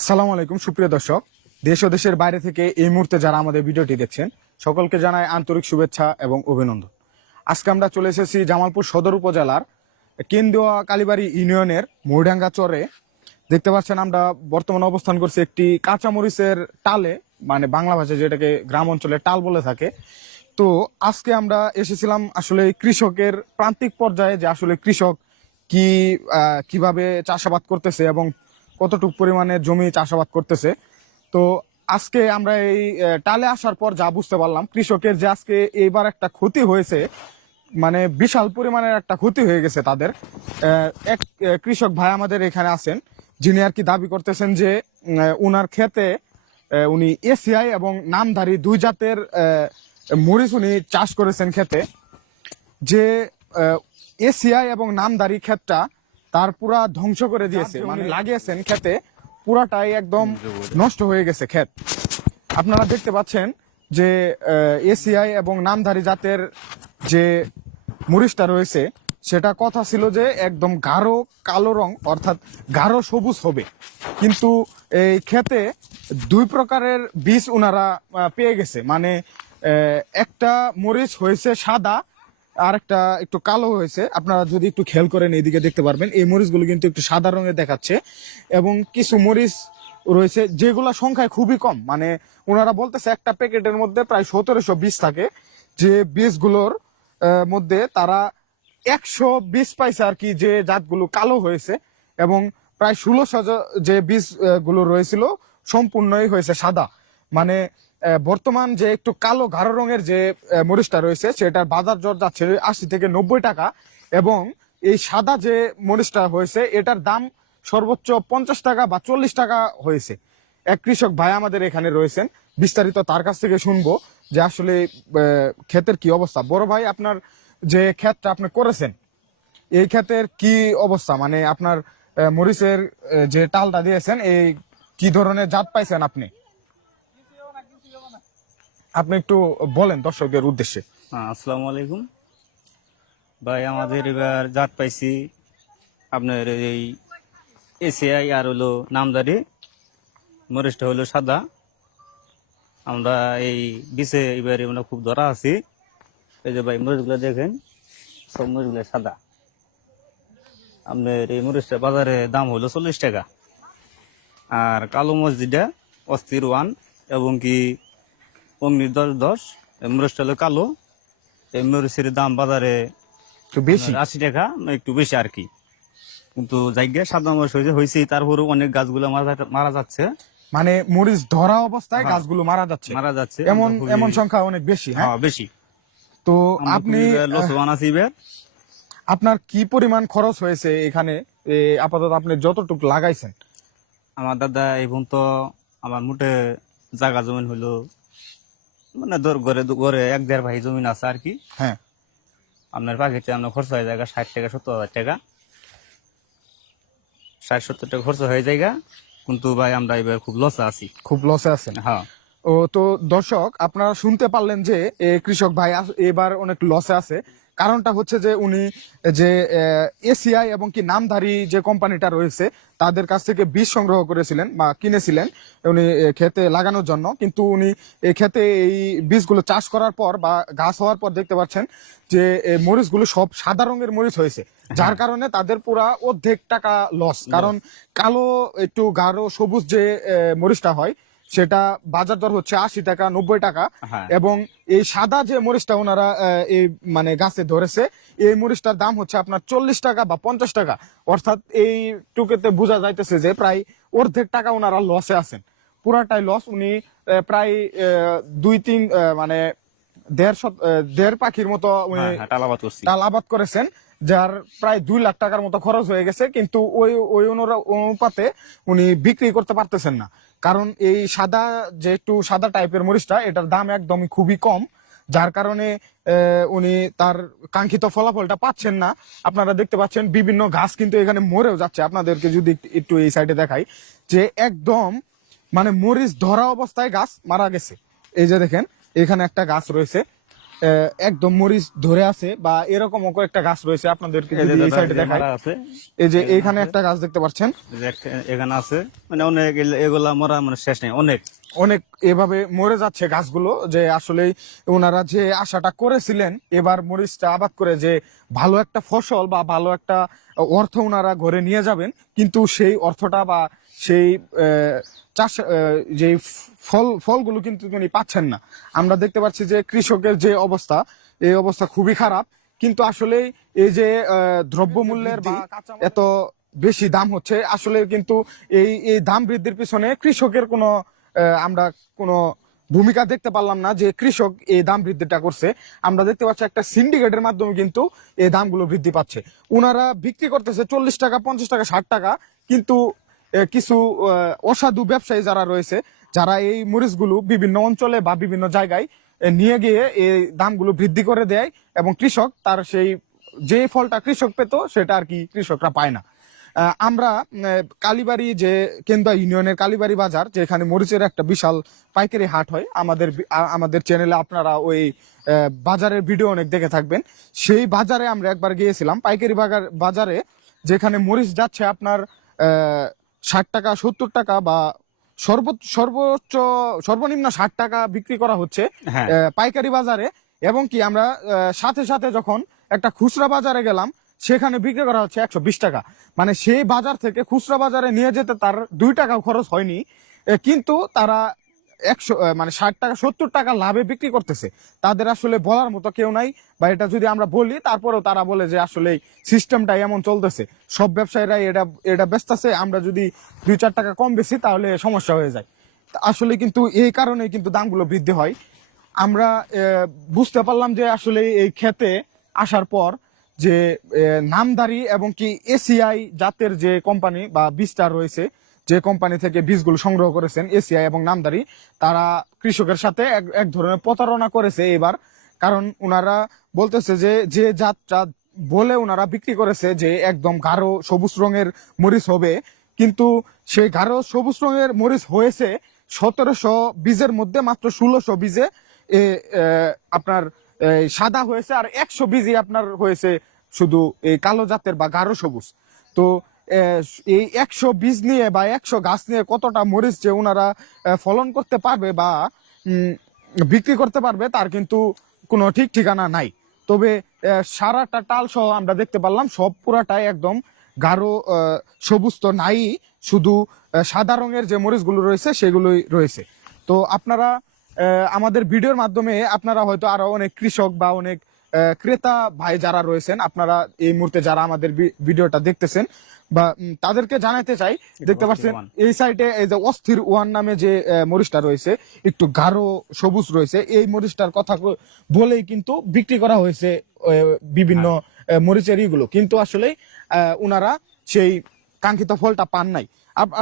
আসসালামু আলাইকুম সুপ্রিয় দর্শক, দেশ ও দেশের বাইরে থেকে এই মুহূর্তে যারা আমাদের ভিডিওটি দেখছেন সকলকে জানাই আন্তরিক শুভেচ্ছা এবং অভিনন্দন। আজকে আমরা চলে এসেছি জামালপুর সদর উপজেলার কেন্দ্রীয় কালীবাড়ি ইউনিয়নের মৌডাঙ্গা চরে। দেখতে পাচ্ছেন আমরা বর্তমানে অবস্থান করছি একটি কাঁচামরিচের টালে, মানে বাংলা ভাষায় যেটাকে গ্রাম অঞ্চলে টাল বলে থাকে। তো আজকে আমরা এসেছিলাম আসলে কৃষকের প্রান্তিক পর্যায়ে, যে আসলে কৃষক কিভাবে চাষাবাদ করতেছে এবং কতটুকু পরিমাণে জমি চাষাবাদ করতেছে। তো আজকে আমরা এই টালে আসার পর যা বুঝতে পারলাম, কৃষকের যে আজকে এইবার একটা ক্ষতি হয়েছে, মানে বিশাল পরিমাণের একটা ক্ষতি হয়ে গেছে তাদের। এক কৃষক ভাই আমাদের এখানে আছেন, যিনি আর কি দাবি করতেছেন যে উনার ক্ষেতে উনি এসিআই এবং নামধারী দুই জাতের মরিচ উনি চাষ করেছেন ক্ষেতে। যে এসিআই এবং নামধারী ক্ষেতটা তার পুরা ধ্বংস করে দিয়েছে, মানে লাগিয়েছেন ক্ষেতে পুরাটাই একদম নষ্ট হয়ে গেছে ক্ষেত। আপনারা দেখতে পাচ্ছেন যে এসিআই এবং নামধারী জাতের যে মরিচটা রয়েছে সেটা কথা ছিল যে একদম গাঢ় কালো রং, অর্থাৎ গাঢ় সবুজ হবে, কিন্তু এই ক্ষেতে দুই প্রকারের বীজ ওনারা পেয়ে গেছে। মানে একটা মরিচ হয়েছে সাদা আর একটা একটু কালো হয়েছে। আপনারা যদি একটু খেয়াল করেন এইদিকে দেখতে পারবেন এই মরিচগুলো কিন্তু একটু সাদা রঙের দেখাচ্ছে, এবং কিছু মরিচ রয়েছে যেগুলো সংখ্যায় খুবই কম। মানে ওনারা বলতেছে একটা প্যাকেটের মধ্যে প্রায় 1700 বীজ থাকে, যে বীজগুলোর মধ্যে তারা 120 পাইছে আর কি, যে জাতগুলো কালো হয়েছে, এবং প্রায় 1600 যে বীজ গুলো রয়েছিল সম্পূর্ণই হয়েছে সাদা। মানে বর্তমান যে একটু কালো গাঢ় রঙের যে মরিচটা রয়েছে সেটার বাজার দর যাচ্ছে 80 থেকে 90 টাকা, এবং এই সাদা যে মরিচটা হয়েছে এটার দাম সর্বোচ্চ 50 টাকা বা 40 টাকা হয়েছে। এক কৃষক ভাই আমাদের এখানে রয়েছেন, বিস্তারিত তার কাছ থেকে শুনবো যে আসলে ক্ষেতের কি অবস্থা। বড় ভাই, আপনার যে ক্ষেতটা আপনি করেছেন এই ক্ষেতের কি অবস্থা? মানে আপনার মরিচের যে টালটা দিয়েছেন এই কি ধরনের জাত পাইছেন আপনি? আপনি একটু বলেন দর্শকদের উদ্দেশ্যে। আসসালামু আলাইকুম ভাই, আমাদের এবার জাত পাইছি আপনার এই এসিআই আর হলো নামদারি। মরিচটা হলো সাদা। আমরা এই বিচে এবারে আমরা খুব ধরা আছি। এই যে ভাই মরিচগুলো দেখেন, সব মরিচগুলো সাদা। আপনার এই মরিচটা বাজারে দাম হলো 40 টাকা। আর কালো মরিচ যেটা অস্থির ওয়ান এবং কি অগ্নি 10-10, মরিচটা হলো কালো। এই মরিচের দাম বাজারে একটু বেশি, 80 টাকা, একটু বেশি আর কি। কিন্তু জায়গায় সাদা মরিচ হয়েছে, তারপরেও অনেক গাছগুলো মারা যাচ্ছে। মানে মরিচ ধরা অবস্থায় গাছগুলো মারা যাচ্ছে, এমন এমন সংখ্যা অনেক বেশি। হ্যাঁ, বেশি। তো আপনি আপনার কি পরিমাণ খরচ হয়েছে এখানে আপাতত আপনি যতটুকু লাগাইছেন? আমার দাদা এবং তো আমার মোটে জায়গা জমিন হলো, মানে গড়ে 1-1.5 ভাই জমিন আছে আর কি। হ্যাঁ, আপনার পাখিতে আপনার খরচ হয়ে যায় 60 থেকে 70 হাজার টাকা, 60-70 টাকা খরচ হয়ে যায়। কিন্তু ভাই আমরা এবার খুব লসে আছি। খুব লসে আছেন? হ্যাঁ। ও তো দর্শক, আপনারা শুনতে পারলেন যে কৃষক ভাই এবার অনেক লসে আছে। কারণটা হচ্ছে যে উনি যে এসিআই এবং কি নামধারী যে কোম্পানিটা রয়েছে তাদের কাছ থেকে বীজ সংগ্রহ করেছিলেন বা কিনেছিলেন উনি ক্ষেতে লাগানোর জন্য, কিন্তু উনি এই ক্ষেতে এই বীজগুলো চাষ করার পর বা গাছ হওয়ার পর দেখতে পাচ্ছেন যে মরিচগুলো সব সাদা রঙের মরিচ হয়েছে, যার কারণে তাদের পুরা অর্ধেক টাকা লস। কারণ কালো একটু গাঢ় সবুজ যে মরিচটা হয় সেটা বাজার দর হচ্ছে 80 টাকা 90 টাকা, এবং এই সাদা যে মরিচটা ওনারা এই মানে গাছে ধরেছে এই মরিচটার দাম হচ্ছে আপনার 40 টাকা বা 50 টাকা। অর্থাৎ এই টুকেতে বোঝা যাইতেছে যে প্রায় অর্ধেক টাকা ওনারা লসে আছেন, পুরাটাই লস। উনি প্রায় 2-3 মানে 1.5 পাখির মতো উনি টাল আবাদ করেছেন, যার প্রায় 2 লাখ টাকার মতো খরচ হয়ে গেছে, কিন্তু ওই অনুপাতে উনি বিক্রি করতে পারতেছেন না। কারণ এই সাদা যে একটু সাদা টাইপের মরিচটা এটার দাম একদমই খুবই কম, যার কারণে উনি তার কাঙ্ক্ষিত ফলাফলটা পাচ্ছেন না। আপনারা দেখতে পাচ্ছেন বিভিন্ন গাছ কিন্তু এখানে মরেও যাচ্ছে। আপনাদেরকে যদি একটু এই সাইডে দেখাই যে একদম মানে মরিচ ধরা অবস্থায় গাছ মারা গেছে। এই যে দেখেন এখানে একটা গাছ রয়েছে, একদম মরিচ ধরে আছে বা এরকমও কয়েকটা গাছ রয়েছে, আপনাদেরকে এই যে যদি এই দাদা, সাইডে এই যে দেখাই, মারা আছে, এই যে এখানে এইখানে আছে। একটা গাছ দেখতে পাচ্ছেন, এই যে এখানে আছে, মানে অনেক এগুলা মরা মানে শেষ নেই, অনেক। অনেক এভাবে মরে যাচ্ছে গাছগুলো। যে আসলে ওনারা যে আশাটা করেছিলেন এবার মরিচটা আবাদ করে যে ভালো একটা ফসল বা ভালো একটা অর্থ ওনারা ঘরে নিয়ে যাবেন, কিন্তু সেই অর্থটা বা সেই চাষ যে ফলগুলো কিন্তু উনি পাচ্ছেন না। আমরা দেখতে পাচ্ছি যে কৃষকের যে অবস্থা, এই অবস্থা খুবই খারাপ। কিন্তু আসলে এই যে দ্রব্যমূল্যের বা এত বেশি দাম হচ্ছে, আসলে কিন্তু এই এই দাম বৃদ্ধির পিছনে কৃষকের কোনো আমরা কোনো ভূমিকা দেখতে পারলাম না যে কৃষক এই দাম বৃদ্ধিটা করছে। আমরা দেখতে পাচ্ছি একটা সিন্ডিকেটের মাধ্যমে কিন্তু এই দামগুলো বৃদ্ধি পাচ্ছে। ওনারা বিক্রি করতেছে 40 টাকা, 50 টাকা, 60 টাকা, কিন্তু কিছু অসাধু ব্যবসায়ী যারা রয়েছে, যারা এই মরিচগুলো বিভিন্ন অঞ্চলে বা বিভিন্ন জায়গায় নিয়ে গিয়ে এই দামগুলো বৃদ্ধি করে দেয়, এবং কৃষক তার সেই যে ফলটা কৃষক পেত সেটা আর কি কৃষকরা পায় না। আমরা কালীবাড়ি যে কেন্দুয়া ইউনিয়নের কালীবাড়ি বাজার, যেখানে মরিচের একটা বিশাল পাইকারি হাট হয়, আমাদের চ্যানেলে আপনারা ওই বাজারের ভিডিও অনেক দেখে থাকবেন। সেই বাজারে আমরা একবার গিয়েছিলাম, পাইকারি বাজারে, যেখানে মরিচ যাচ্ছে আপনার 60 টাকা, 70 টাকা বা সর্বোচ্চ সর্বনিম্ন 60 টাকা বিক্রি করা হচ্ছে হ্যাঁ, পাইকারি বাজারে। এবং কি আমরা সাথে সাথে যখন একটা খুচরা বাজারে গেলাম, সেখানে বিক্রি করা হচ্ছে 120 টাকা। মানে সেই বাজার থেকে খুচরা বাজারে নিয়ে যেতে তার 2 টাকাও খরচ হয়নি, কিন্তু তারা 100 মানে 60 টাকা, 70 টাকা লাভে বিক্রি করতেছে। তাদের আসলে বলার মতো কেউ নাই, বা এটা যদি আমরা বলি তারপরেও তারা বলে যে আসলে সিস্টেমটা এমন চলতেছে, সব ব্যবসায়ীরা এটা এটা বেচতেছে, আমরা যদি 2-4 টাকা কম বেশি তাহলে সমস্যা হয়ে যায়। আসলে কিন্তু এই কারণে কিন্তু দামগুলো বৃদ্ধি হয়। আমরা বুঝতে পারলাম যে আসলে এই ক্ষেতে আসার পর যে নামদারি এবং কি এসিআই জাতের যে কোম্পানি বা বীজটা রয়েছে, যে কোম্পানি থেকে বীজগুলো সংগ্রহ করেছেন এসিআই এবং নামদারি, তারা কৃষকের সাথে এক ধরনের প্রতারণা করেছে এবার। কারণ ওনারা বলতেছে যে যে জাতটা বলে ওনারা বিক্রি করেছে যে একদম গাঢ় সবুজ রঙের মরিচ হবে, কিন্তু সেই গাঢ় সবুজ রঙের মরিচ হয়েছে 1700 বীজের মধ্যে মাত্র 1600 বীজে আপনার সাদা হয়েছে, আর 100 বীজই আপনার হয়েছে শুধু এই কালো জাতের বা গাঢ় সবুজ। তো এই 100 বীজ নিয়ে বা 100 গাছ নিয়ে কতটা মরিচ যে ওনারা ফলন করতে পারবে বা বিক্রি করতে পারবে তার কিন্তু কোনো ঠিক ঠিকানা নাই। তবে সারাটা টাল সহ আমরা দেখতে পারলাম সব পুরাটাই একদম গাঢ় সবুজ তো নাই, শুধু সাদা রঙের যে মরিচগুলো রয়েছে সেগুলোই রয়েছে। তো আপনারা আমাদের ভিডিওর মাধ্যমে আপনারা হয়তো আরো অনেক কৃষক বা অনেক ক্রেতা ভাই যারা রয়েছেন, আপনারা এই মুহূর্তে যারা আমাদের ভিডিওটা দেখতেছেন বা তাদেরকে জানাতে চাই, দেখতে পাচ্ছেন এই সাইডে এই যে অস্থির ওয়ান নামে যে মরিচটা রয়েছে, একটু গাঢ় সবুজ রয়েছে, এই মরিচটার কথা বলেই কিন্তু বিক্রি করা হয়েছে বিভিন্ন মরিচের ইগুলো, কিন্তু আসলে উনারা সেই কাঙ্ক্ষিত ফলটা পান নাই।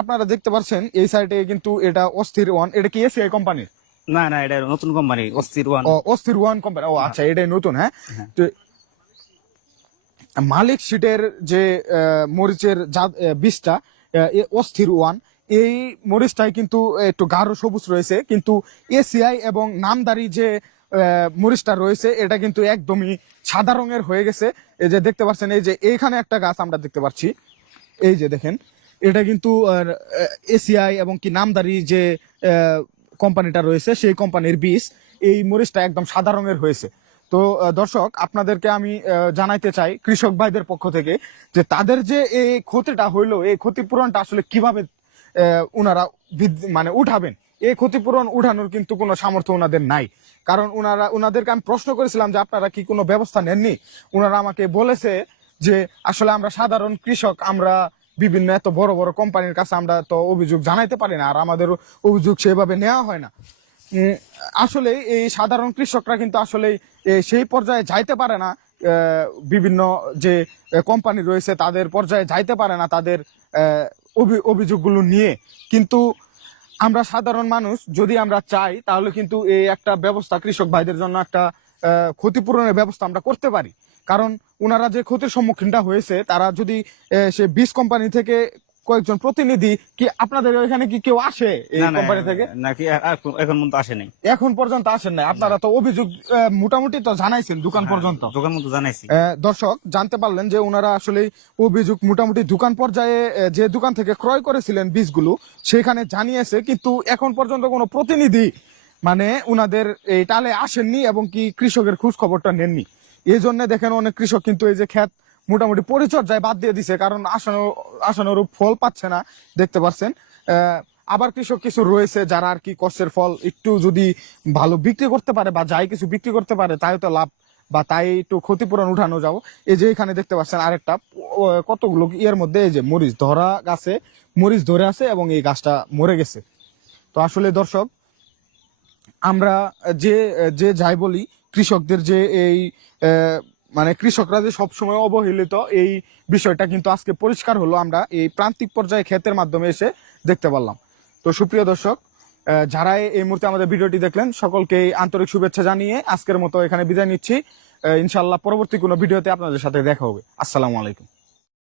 আপনারা দেখতে পাচ্ছেন এই সাইডে কিন্তু এটা অস্থির ওয়ান, এটা কি এসিআই কোম্পানির? না না, এটা নতুন কোম্পানি, অস্থির ওয়ান। অস্থির ওয়ান কোম্পানি, ও আচ্ছা, এটাই নতুন। হ্যাঁ, তো মালিক সিটের যে মরিচের বীজটা অস্থির ওয়ান, এই মরিচটাই কিন্তু একটু গাঢ় সবুজ রয়েছে, কিন্তু এসিআই এবং নামদারি যে মরিচটা রয়েছে এটা কিন্তু একদমই সাদা রঙের হয়ে গেছে। এই যে দেখতে পাচ্ছেন, এই যে এইখানে একটা গাছ আমরা দেখতে পাচ্ছি, এই যে দেখেন, এটা কিন্তু এসিআই এবং কি নামদারি যে কোম্পানিটা রয়েছে সেই কোম্পানির বীজ, এই মরিচটা একদম সাদা রঙের হয়েছে। তো দর্শক, আপনাদেরকে আমি জানাইতে চাই কৃষক ভাইদের পক্ষ থেকে যে তাদের যে এই ক্ষতিটা হইলো, এই ক্ষতিপূরণটা আসলে কিভাবে উনারা মানে উঠাবেন। এই ক্ষতিপূরণ উঠানোর কিন্তু কোনো সামর্থ্য ওনাদের নাই। কারণ ওনাদেরকে আমি প্রশ্ন করেছিলাম যে আপনারা কি কোনো ব্যবস্থা নেননি। ওনারা আমাকে বলেছে যে আসলে আমরা সাধারণ কৃষক, আমরা বিভিন্ন এত বড় বড় কোম্পানির কাছে আমরা তো অভিযোগ জানাইতে পারি না, আর আমাদের অভিযোগ সেভাবে নেওয়া হয় না। আসলে এই সাধারণ কৃষকরা কিন্তু আসলে সেই পর্যায়ে যাইতে পারে না, বিভিন্ন যে কোম্পানি রয়েছে তাদের পর্যায়ে যাইতে পারে না তাদের অভিযোগগুলো নিয়ে। কিন্তু আমরা সাধারণ মানুষ যদি আমরা চাই তাহলে কিন্তু এই একটা ব্যবস্থা কৃষক ভাইদের জন্য একটা ক্ষতিপূরণের ব্যবস্থা আমরা করতে পারি। কারণ ওনারা যে ক্ষতির সম্মুখীনটা হয়েছে, তারা যদি সে বীজ কোম্পানি থেকে কয়েকজন প্রতিনিধি কি আপনাদের ওইখানে কি কেউ আসে এই না, না, কোম্পানি থেকে? নাকি এখন পর্যন্ত আসে নাই। এখন পর্যন্ত আসেন নাই। আপনারা তো অভিযোগ মোটামুটি তো জানাইছেন দোকান পর্যন্ত। দোকান মতো জানাইছি। দর্শক জানতে পারলেন যে ওনারা আসলে অভিযোগ মোটামুটি দোকান পর্যায়ে যে দোকান থেকে ক্রয় করেছিলেন বীজগুলো সেখানে জানিয়েছে, কিন্তু এখন পর্যন্ত কোনো প্রতিনিধি মানে উনাদের এই টালে আসেননি এবং কি কৃষকের খোঁজ খবরটা নেননি। এই জন্য দেখেন অনেক কৃষক কিন্তু এই যে ক্ষেত মোটামুটি পরিচর্যায় বাদ দিয়ে দিছে, কারণ আশানুরূপ ফল পাচ্ছে না, দেখতে পাচ্ছেন। আবার কৃষক কিছু রয়েছে যারা আর কি কষ্টের ফল একটু যদি ভালো বিক্রি করতে পারে বা যাই কিছু বিক্রি করতে পারে তাই তো লাভ, বা তাই একটু ক্ষতিপূরণ উঠানো যাও। এই যে এখানে দেখতে পাচ্ছেন আরেকটা কতগুলো এর মধ্যে এই যে মরিচ ধরা গাছে মরিচ ধরে আছে এবং এই গাছটা মরে গেছে। তো আসলে দর্শক আমরা যে যে যাই বলি, কৃষকদের যে এই মানে কৃষকরা যে সবসময় অবহেলিত এই বিষয়টা কিন্তু আজকে পরিষ্কার হলো, আমরা এই প্রান্তিক পর্যায়ে ক্ষেতের মাধ্যমে এসে দেখতে পারলাম। তো সুপ্রিয় দর্শক, যারা এই মুহূর্তে আমাদের ভিডিওটি দেখলেন সকলকে আন্তরিক শুভেচ্ছা জানিয়ে আজকের মতো এখানে বিদায় নিচ্ছি। ইনশাআল্লাহ পরবর্তী কোনো ভিডিওতে আপনাদের সাথে দেখা হবে। আসসালামু আলাইকুম।